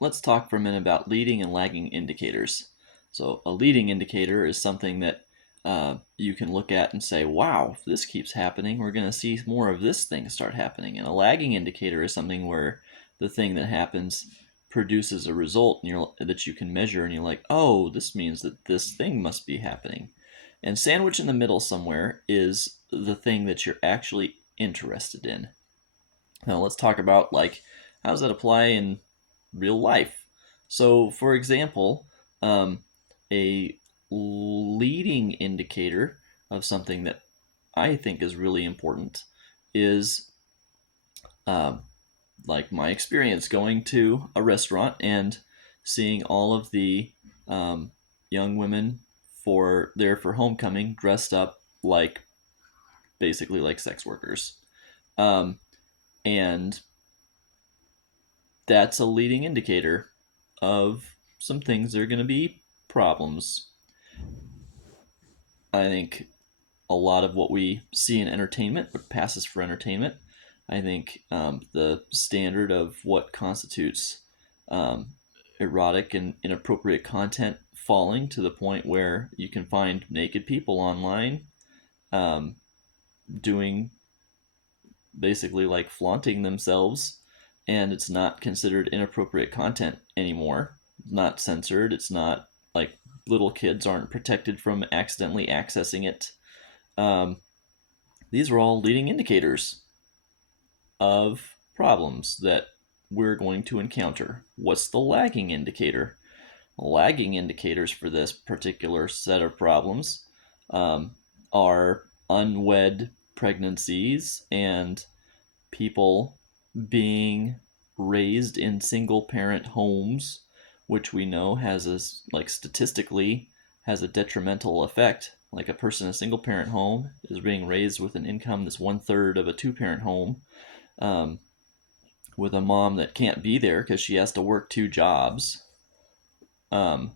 let's talk for a minute about leading and lagging indicators. So, a leading indicator is something that you can look at and say, wow, if this keeps happening, we're going to see more of this thing start happening. And a lagging indicator is something where the thing that happens produces a result that you can measure, and you're like, oh, this means that this thing must be happening. And sandwich in the middle somewhere is the thing that you're actually interested in. Now, let's talk about how does that apply in real life. So, for example, a leading indicator of something that I think is really important is um, like my experience going to a restaurant and seeing all of the um, young women for homecoming dressed up like basically like sex workers. Um, and that's a leading indicator of some things that are going to be problems. I think a lot of what we see in entertainment, what passes for entertainment, I think the standard of what constitutes um, erotic and inappropriate content falling to the point where you can find naked people online um, doing basically like flaunting themselves, and it's not considered inappropriate content anymore. It's not censored. It's not like little kids aren't protected from accidentally accessing it. Um, these are all leading indicators of problems that we're going to encounter. What's the lagging indicator? Lagging indicators for this particular set of problems um, are unwed pregnancies and people being raised in single parent homes, which we know has a like statistically has a detrimental effect. Like a person in a single parent home is being raised with an income that's one third of a two parent home, um, with a mom that can't be there because she has to work two jobs, um,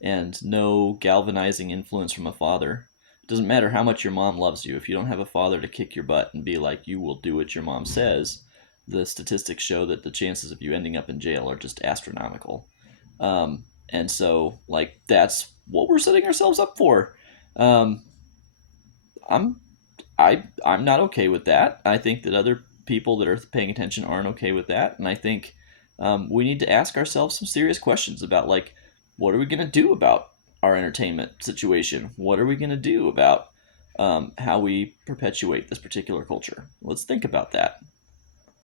and no galvanizing influence from a father. It doesn't matter how much your mom loves you. If you don't have a father to kick your butt and be like, you will do what your mom says, the statistics show that the chances of you ending up in jail are just astronomical. And so, like, that's what we're setting ourselves up for. Um, I'm I'm not okay with that. I think that other people that are paying attention aren't okay with that, and I think we need to ask ourselves some serious questions about like, what are we going to do about our entertainment situation? What are we going to do about how we perpetuate this particular culture? Let's think about that.